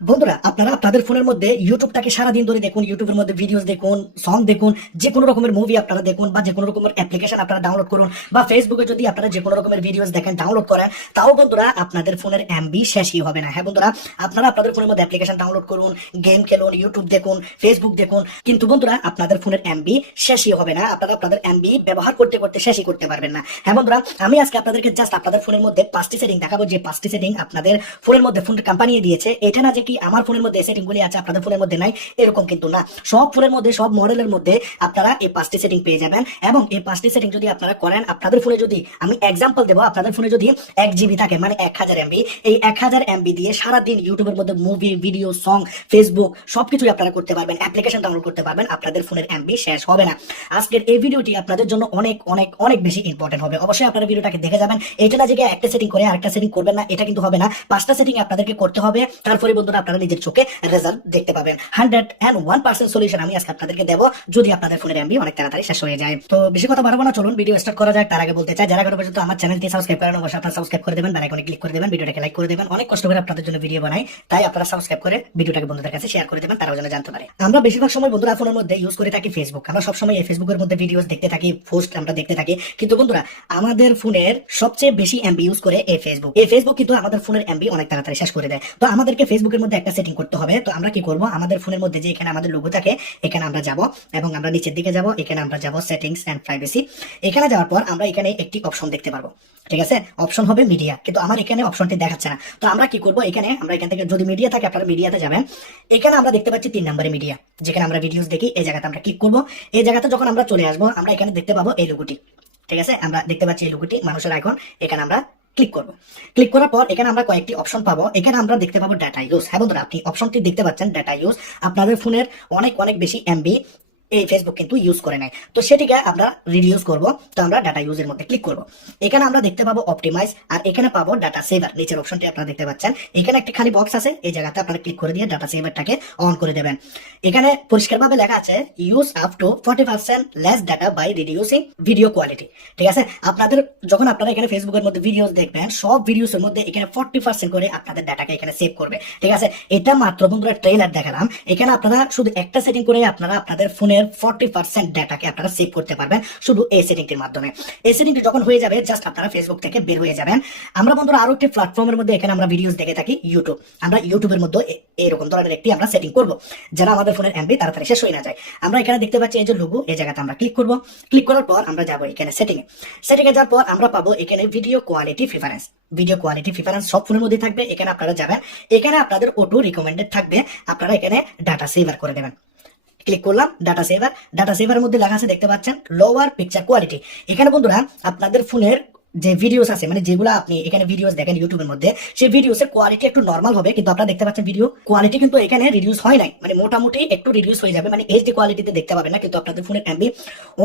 বন্ধুরা, আপনারা আপনাদের ফোনের মধ্যে ইউটিউবটাকে সারাদিন ধরে দেখুন, ইউটিউবের মধ্যে ভিডিওস দেখুন, সং দেখুন, যে কোনো রকমের মুভি আপনারা দেখুন বা যে কোনো রকমের অ্যাপ্লিকেশন আপনারা ডাউনলোড করুন, বা ফেসবুকে যদি আপনারা যে কোনো রকমের ভিডিওস দেখেন ডাউনলোড করেন, তাও বন্ধুরা আপনাদের ফোনের এমবি শেষই হবে না। হ্যাঁ বন্ধুরা, আপনারা আপনাদের ফোনের মধ্যে অ্যাপ্লিকেশন ডাউনলোড করুন, গেম খেলুন, ইউটিউব দেখুন, ফেসবুক দেখুন, কিন্তু বন্ধুরা আপনাদের ফোনের এমবি শেষই হবে না। আপনারা আপনাদের এমবি ব্যবহার করতে করতে শেষই করতে পারবেন না। হ্যাঁ বন্ধুরা, আমি আজকে আপনাদেরকে জাস্ট আপনাদের ফোনের মধ্যে 5টি সেটিং দেখাবো, যে 5টি সেটিং আপনাদের ফোনের মধ্যে ফোন কোম্পানি দিয়েছে। এটা না যে কি আমার ফোনের মধ্যে সেটিং গুলি আছে আপনাদের ফোনের মধ্যে নাই, এরকম কিন্তু না। সব ফোনের মধ্যে, সব মডেলের মধ্যে আপনারা এই 5টি সেটিং পেয়ে যাবেন। এবং এই 5টি সেটিং যদি আপনারা করেন, আপনাদের ফোনে যদি আমি এক্সাম্পল দেবো, আপনাদের ফোনে যদি 1 GB থাকে মানে 1000 MB, এই 1000 MB দিয়ে সারাদিন ইউটিউবের মধ্যে মুভি, ভিডিও, সং, ফেসবুক সবকিছুই আপনারা করতে পারবেন, অ্যাপ্লিকেশন ডাউনলোড করতে পারবেন। আপনাদের ফোনের এমবি শেষ হবে না। আজকের এই ভিডিওটি আপনাদের জন্য অনেক অনেক অনেক বেশি ইম্পর্টেন্ট হবে। অবশ্যই আপনারা ভিডিওটাকে দেখে যাবেন। এটা না যে একটা সেটিং করে আরেকটা সেটিং করবেন না, এটা কিন্তু হবে না। 5টা সেটিং আপনাদেরকে করতে হবে, তারপরে বন্ধুরা আপনারা নিজের চোখে রেজাল্ট দেখতে পাবেন। 101% সলিউশন আমি আজকে আপনাদেরকে দেবো, যদি আপনাদের ফোনের এমবি অনেক তাড়াতাড়ি শেষ হয়ে যায়। তো বেশি কথা বাড়াবো না, চলুন ভিডিও স্টার্ট করা যায়। তার আগে বলতে চাই, যারা এখনো পর্যন্ত আমার চ্যানেলটি সাবস্ক্রাইব করেন, অবশ্যই আপনারা সাবস্ক্রাইব করে দেবেন, বেল আইকনে ক্লিক করে দেবেন, ভিডিওটাকে লাইক করে দেবেন। অনেক কষ্ট করে আপনাদের জন্য ভিডিও বানাই, তাই আপনারা সাবস্ক্রাইব করে ভিডিওটাকে বন্ধুদের কাছে শেয়ার করে দেবেন, তারাও যেন জানতে পারে। আমরা বেশিরভাগ সময় বন্ধুরা ফোনের মধ্যে ইউজ করে থাকি ফেসবুক। আমরা সবসময় এই ফেসবুকের মধ্যে ভিডিওস দেখতে থাকি, পোস্ট আমরা দেখতে থাকি, কিন্তু বন্ধুরা আমাদের ফোনের সবচেয়ে বেশি এমবি ইউজ করে এই ফেসবুক। এই ফেসবুক কিন্তু আমাদের ফোনের এমবি অনেক তাড়াতাড়ি শেষ করে দেয়। তো আমাদেরকে ফেসবুকের মধ্যে একটা সেটিং করতে হবে। তো আমরা কি করব, আমাদের ফোনের মধ্যে যে এখানে আমাদের লোগো থাকে, এখানে আমরা যাব এবং আমরা নিচের দিকে যাব, এখানে আমরা যাব সেটিংস এন্ড প্রাইভেসি। এখানে যাওয়ার পর আমরা এখানে একটি অপশন দেখতে পারবো, ঠিক আছে? অপশন হবে মিডিয়া, কিন্তু আমার এখানে অপশনটি দেখাচ্ছে না। তো আমরা কি করব, এখানে আমরা এখান থেকে যদি মিডিয়া থাকে আপনারা মিডিয়াতে যাবেন। এখানে আমরা দেখতে পাচ্ছি 3 নম্বরে মিডিয়া, যেখানে আমরা ভিডিওস দেখি। এই জায়গাতে আমরা ক্লিক করব। এই জায়গাতে যখন আমরা চলে আসবো, আমরা এখানে দেখতে পাবো এই লোগোটি, ঠিক আছে? আমরা দেখতে পাচ্ছি এই লোগোটি, মানুষের আইকন। এখানে আমরা ক্লিক করব। ক্লিক করার পর এখানে আমরা কয়েকটি অপশন পাবো। এখানে আমরা দেখতে পাবো ডাটা ইউজ। হ্যাঁ বন্ধুরা, আপনি অপশনটি দেখতে পাচ্ছেন ডাটা ইউজ। আপনাদের ফোনের অনেক অনেক বেশি এমবি এই ফেসবুক কিন্তু ইউজ করে নেয়, তো সেটিকে আমরা রিডিউস করব। তো আমরা ডাটা ইউজের মধ্যে ক্লিক করব। এখানে আমরা দেখতে পাবো অপটিমাইজ, আর এখানে পাবো ডাটা সেভার। নিচের অপশনটি আপনারা দেখতে পাচ্ছেন, এখানে একটি খালি বক্স আছে, এই জায়গাতে আপনারা ক্লিক করে দিয়ে ডাটা সেভারটাকে অন করে দেবেন। এখানে পরিষ্কারভাবে লেখা আছে use up to 40% less data by reducing video quality, ঠিক আছে? আপনাদের যখন আপনারা এখানে ফেসবুকের মধ্যে ভিডিওস দেখবেন, সব ভিডিওসের মধ্যে এখানে 40% করে আপনাদের ডাটাকে এখানে সেভ করবে, ঠিক আছে? এটা মাত্র বন্ধুরা ট্রেলার দেখালাম। এখানে আপনারা শুধু একটা সেটিং করে আপনারা আপনাদের ফোনের 40% ডাটাকে আপনারা সেভ করতে পারবেন, শুধু এই সেটিংটির মাধ্যমে। এই সেটিংটি যখন হয়ে যাবে, জাস্ট আপনারা ফেসবুক থেকে বের হয়ে যাবেন। আমরা বন্ধুরা আরো একটি প্ল্যাটফর্মের মধ্যে এখানে আমরা ভিডিওস দেখে থাকি, ইউটিউব। আমরা ইউটিউবের মধ্যে এরকম ধরনের একটি আমরা সেটিং করব, যেন আমাদের ফোনের এমবি তাড়াতাড়ি শেষ হয়ে না যায়। আমরা এখানে দেখতে পাচ্ছি এই যে লোগো, এই জায়গাতে আমরা ক্লিক করব। ক্লিক করার পর আমরা যাবো এখানে সেটিং এ যাওয়ার পর আমরা পাবো এখানে video quality preference. Video quality preference সব ফোনের মধ্যে থাকবে। এখানে আপনারা যাবেন, এখানে আপনাদের অটো রিকমেন্ডেড থাকবে, আপনারা এখানে ডাটা সেভার করে দেবেন। ক্লিক করলাম ডাটা সেভার। ডাটা সেভারের মধ্যে লেখা আছে, দেখতে পাচ্ছেন লোয়ার পিকচার কোয়ালিটি। এখানে বন্ধুরা আপনাদের ফোনের যে ভিডিওস আছে, মানে যেগুলো আপনি এখানে ভিডিওস দেখেন ইউটিউবের মধ্যে, সেই ভিডিওসের কোয়ালিটি একটু নরমাল হবে, কিন্তু আপনারা দেখতে পাচ্ছেন ভিডিও কোয়ালিটি কিন্তু এখানে রিডিউস হয় নাই, মানে মোটামুটি একটু রিডিউস হয়ে যাবে, মানে এইচডি কোয়ালিটিতে দেখতে পাবেন না, কিন্তু আপনাদের ফোনের এমবি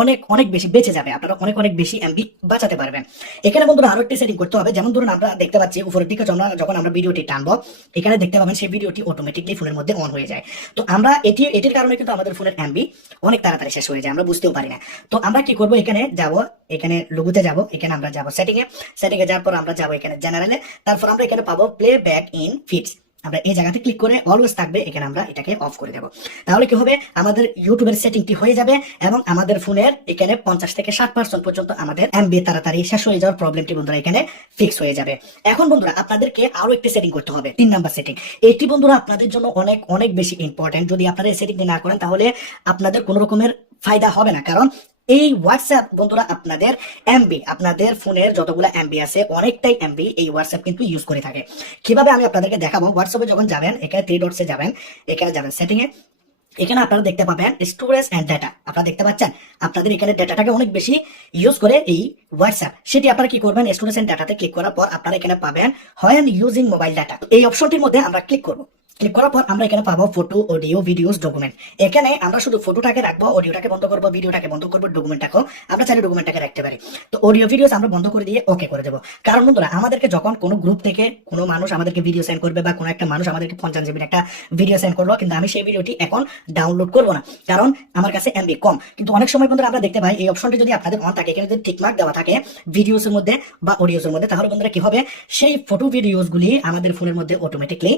অনেক অনেক বেশি বেঁচে যাবে, আপনারা অনেক অনেক বেশি এমবি বাঁচাতে পারবেন। এখানে বন্ধুরা আরো একটি সেটিং করতে হবে। যেমন ধরুন আমরা দেখতে পাচ্ছি উপরের দিকে যখন আমরা ভিডিওটি টানবো, এখানে দেখতে পাবেন সেই ভিডিওটি অটোমেটিকলি ফোনের মধ্যে অন হয়ে যায়। তো আমরা এটির কারণে কিন্তু আমাদের ফোনের এমবি অনেক তাড়াতাড়ি শেষ হয়ে যায়, আমরা বুঝতেও পারি না। তো আমরা কি করব, এখানে যাব, এখানে লোগোতে যাব, এখানে আমরা যাব সেটিং এ যাওয়ার পর আমরা যাবো এখানে জেনারেলে। তারপর আমরা এখানে পাবো প্লে ব্যাক ইন ফিডস। আমরা এই জায়গাতে ক্লিক করে অলওয়েজ থাকবে, এখানে আমরা এটাকে অফ করে দেবো। তাহলে কি হবে, আমাদের ইউটিউবের সেটিংটি হয়ে যাবে এবং আমাদের ফোনের এখানে 50 থেকে 60% পর্যন্ত আমাদের এমবি তাড়াতাড়ি শেষ হয়ে যাওয়ার প্রবলেমটি বন্ধুরা এখানে ফিক্স হয়ে যাবে। এখন বন্ধুরা আপনাদেরকে আরো একটি সেটিং করতে হবে, 3 নাম্বার সেটিং। এটি বন্ধুরা আপনাদের জন্য অনেক অনেক বেশি ইম্পর্টেন্ট। যদি আপনারা এই সেটিংটি না করেন, তাহলে আপনাদের কোনো রকমের ফায়দা হবে না। কারণ এই হোয়াটসঅ্যাপ বন্ধুরা আপনাদের এমবি, আপনাদের ফোনের যতগুলো এমবি আছে অনেকটাই এমবি এই হোয়াটসঅ্যাপ কিন্তু ইউজ করে থাকে। কিভাবে আমি আপনাদেরকে দেখাবো। হোয়াটসঅ্যাপে যখন যাবেন, এখানে 3 ডটসে যাবেন, এখানে যাবেন সেটিং এ। এখানে আপনারা দেখতে পাবেন স্টোরেজ এন্ড ডাটা। আপনারা দেখতে পাচ্ছেন আপনাদের এখানে ডাটাটাকে অনেক বেশি ইউজ করে এই হোয়াটসঅ্যাপ। সেটি আপনারা কি করবেন, স্টোরেজ এন্ড ডাটাতে ক্লিক করার পর আপনারা এখানে পাবেন হোয়েন ইউজিং মোবাইল ডাটা। এই অপশনটির মধ্যে আমরা ক্লিক করব। ক্লিক করার পর আমরা এখানে পাবো ফটো, অডিও, ভিডিওস, ডকুমেন্ট। এখানে আমরা শুধু ফটোটাকে রাখবো, অডিওটাকে বন্ধ করবো, ভিডিওটাকে বন্ধ করবো, ডকুমেন্টটাকেও আমরা চাইলে ডকুমেন্টটাকে রাখতে পারি। তো অডিও ভিডিওস আমরা বন্ধ করে দিয়ে ওকে করে দেবো। কারণ বন্ধুরা আমাদেরকে যখন কোনো গ্রুপ থেকে কোনো মানুষ আমাদেরকে ভিডিও সেন্ড করবে, বা কোনো একটা মানুষ আমাদেরকে 50 জিবির একটা ভিডিও সেন্ড করবো, কিন্তু আমি সেই ভিডিওটি এখন ডাউনলোড করবো না, কারণ আমার কাছে এমবি কম। কিন্তু অনেক সময় বন্ধুরা আমরা দেখতে পাই এই অপশনটি যদি আপনাদের অন থাকে, এখানে যদি টিকমার্ক দেওয়া থাকে ভিডিওস এর মধ্যে বা অডিওস এর মধ্যে, তাহলে বন্ধুরা কি হবে, সেই ফটো ভিডিওস গুলি আমাদের ফোনের মধ্যে অটোমেটিকলি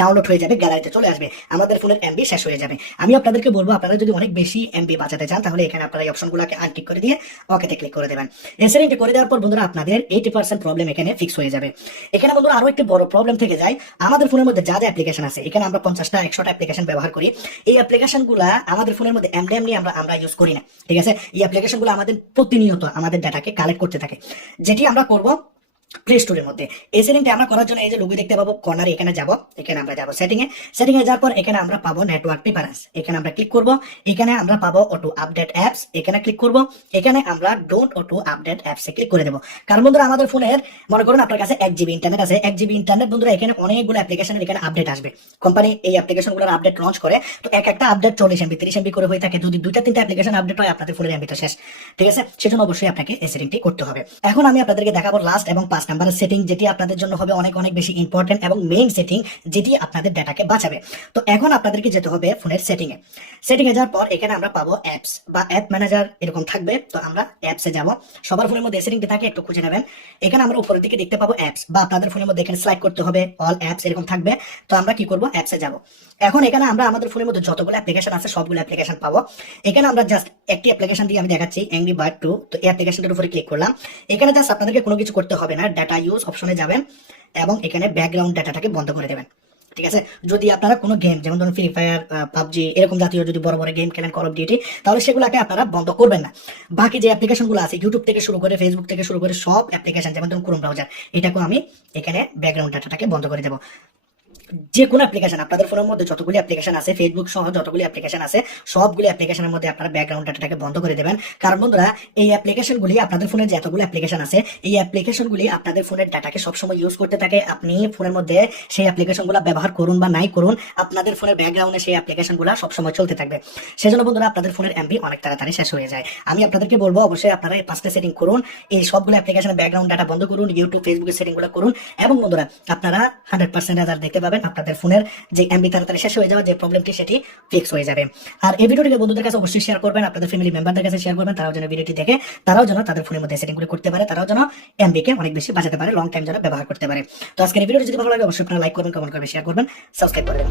ডাউনলোড হয়ে যাবে। যাবে, গ্যালারিতে চলে আসবে, আমাদের ফোনের এমবি শেষ হয়ে যাবে। আমি আপনাদেরকে বলবো আপনারা যদি অনেক বেশি এমবি বাঁচাতে চান তাহলে এখানে আপনারা এই অপশনগুলোকে আনটিক করে দিয়ে ওকেতে ক্লিক করে দেবেন। এই সেটিংটি করে দেওয়ার পর বন্ধুরা আপনাদের 80% প্রবলেম এখানে ফিক্স হয়ে যাবে। এখানে বন্ধুরা আরো একটি বড় প্রবলেম থেকে যায়, আমাদের ফোনের মধ্যে যা যা অ্যাপ্লিকেশন আছে, এখানে আমরা 50টা 100টা অ্যাপ্লিকেশন ব্যবহার করি, এই অ্যাপ্লিকেশনগুলা আমাদের ফোনের মধ্যে এমনি আমরা ইউজ করি না, ঠিক আছে। এই অ্যাপ্লিকেশনগুলো আমাদের প্রতিনিয়ত আমাদের ডাটাকে কালেক্ট করতে থাকে, যেটি আমরা করব প্লে স্টোরের মধ্যে। এই সেটিংটা আমরা করার জন্য এই যে লোগো দেখতে পাবো কর্নারে, এখানে যাব, এখানে আমরা যাব সেটিংয়ে যাওয়ার পর এখানে আমরা পাবো নেটওয়ার্ক প্রিফারেন্স, এখানে আমরা ক্লিক করব, এখানে আমরা পাবো অটো আপডেট অ্যাপস, এখানে ক্লিক করব, এখানে আমরা ডোন্ট অটো আপডেট অ্যাপসে ক্লিক করে দেব। কারণ বন্ধুরা আমাদের ফোনের মনে করুন আপনার কাছে 1 জিবি ইন্টারনেট আছে, 1 জিবি ইন্টারনেট বন্ধুরা এখানে অনেকগুলো অ্যাপ্লিকেশনের এখানে আপডেট আসবে, কোম্পানি এই অ্যাপ্লিকেশনগুলোর আপডেট লঞ্চ করে, তো একটা আপডেট 40 এমবি 30 এমবি করে হয়ে থাকে, যদি 2টা 3টা অ্যাপ্লিকেশন আপডেট হয় আপনাদের ফোনের এমবিটা শেষ, ঠিক আছে। সেজন্য অবশ্যই আপনাকে এই সেটিংটি করতে হবে। এখন আমি আপনাদেরকে দেখাবো লাস্ট এবং 5 নাম্বারের সেটিং, যেটি আপনাদের জন্য হবে অনেক অনেক বেশি ইম্পর্টেন্ট এবং মেইন সেটিং, যেটি আপনাদের ডাটাকে বাঁচাবে। তো এখন আপনাদেরকে যেতে হবে ফোনের সেটিংয়ে যাওয়ার পর এখানে আমরা পাবো অ্যাপস বা অ্যাপ ম্যানেজার এরকম থাকবে, তো আমরা অ্যাপসে যাব। সবার ফোনের মধ্যে সেটিংটি থাকে, একটু খুঁজে নেবেন। এখানে আমরা উপরের দিকে দেখতে পাবো অ্যাপস, বা আপনাদের ফোনের মধ্যে এখানে স্লাইড করতে হবে, অল অ্যাপস এরকম থাকবে। তো আমরা কি করব, অ্যাপসে যাব। এখন এখানে আমরা আমাদের ফোনের মধ্যে যতগুলো অ্যাপ্লিকেশন আছে সবগুলো অ্যাপ্লিকেশন পাবো। এখানে আমরা জাস্ট একটি অ্যাপ্লিকেশন দিয়ে আমি দেখাচ্ছি, অ্যাংরি বার্ড 2, তো এই অ্যাপ্লিকেশনটার উপরে ক্লিক করলাম। এখানে জাস্ট আপনাদেরকে কোনো কিছু করতে হবে না, ডাটা ইউজ অপশনে যাবেন এবং এখানে ব্যাকগ্রাউন্ড ডাটাটাকে বন্ধ করে দেবেন, ঠিক আছে। যদি আপনারা কোনো গেম যেমন ধরুন ফ্রি ফায়ার, পাবজি এরকম জাতীয় যদি বড় বড় গেম খেলেন, কল অফ ডিউটি, তাহলে সেগুলোকে আপনারা বন্ধ করবেন না। বাকি যে অ্যাপ্লিকেশনগুলো আছে ইউটিউব থেকে শুরু করে ফেসবুক থেকে শুরু করে সব অ্যাপ্লিকেশন, যেমন ধরুন ক্রোম ব্রাউজার, এটাকেও আমি এখানে ব্যাকগ্রাউন্ড ডাটাটাকে বন্ধ করে দেবো। যে কোনো অ্যাপ্লিকেশন আপনাদের ফোনের মধ্যে যতগুলি অ্যাপ্লিকেশন আছে, ফেসবুক সহ যতগুলি অ্যাপ্লিকেশন আছে, সবগুলি অ্যাপ্লিকেশনের মধ্যে আপনারা ব্যাকগ্রাউন্ড ডাটাটাকে বন্ধ করে দেবেন। কারণ বন্ধুরা এই অ্যাপ্লিকেশনগুলি আপনাদের ফোনের যে এতগুলো অ্যাপ্লিকেশন আছে, এই অ্যাপ্লিকেশনগুলি আপনাদের ফোনের ডাটাকে সবসময় ইউজ করতে থাকে। আপনি ফোনের মধ্যে সেই অ্যাপ্লিকেশনগুলো ব্যবহার করুন বা নাই করুন, আপনাদের ফোনের ব্যাকগ্রাউন্ডে সেই অ্যাপ্লিকেশনগুলো সবসময় চলতে থাকবে। সেজন্য বন্ধুরা আপনাদের ফোনের এমবি অনেক তাড়াতাড়ি শেষ হয়ে যায়। আমি আপনাদেরকে বলবো অবশ্যই আপনারা এই 5টা সেটিং করুন, এই সবগুলো অ্যাপ্লিকেশনের ব্যাকগ্রাউন্ড ডাটা বন্ধ করুন, ইউটিউব ফেসবুকের সেটিংগুলো করুন, এবং বন্ধুরা আপনারা 100% রেজাল্ট দেখতে পাবেন। আপনাদের ফোনের যে এমবি তাড়াতাড়ি শেষ হয়ে যাওয়ার যে প্রবলেমটি সেটি ফিক্স হয়ে যাবে। আর এই ভিডিওটিকে বন্ধুদের কাছে অবশ্যই শেয়ার করবেন, আপনাদের ফ্যামিলি মেম্বারদের কাছে শেয়ার করবেন, তারাও যেন ভিডিওটি দেখে তারাও যেন তাদের ফোনের মধ্যে সেটিংগুলো করতে পারে, তারাও যেন এমবি কে অনেক বেশি বাঁচাতে পারে, লং টাইম যেন ব্যবহার করতে পারে। তো আজকের এই ভিডিওটি যদি ভালো লাগে অবশ্যই আপনারা লাইক করবেন, কমেন্ট করবেন, শেয়ার করবেন, সাবস্ক্রাইব করবেন।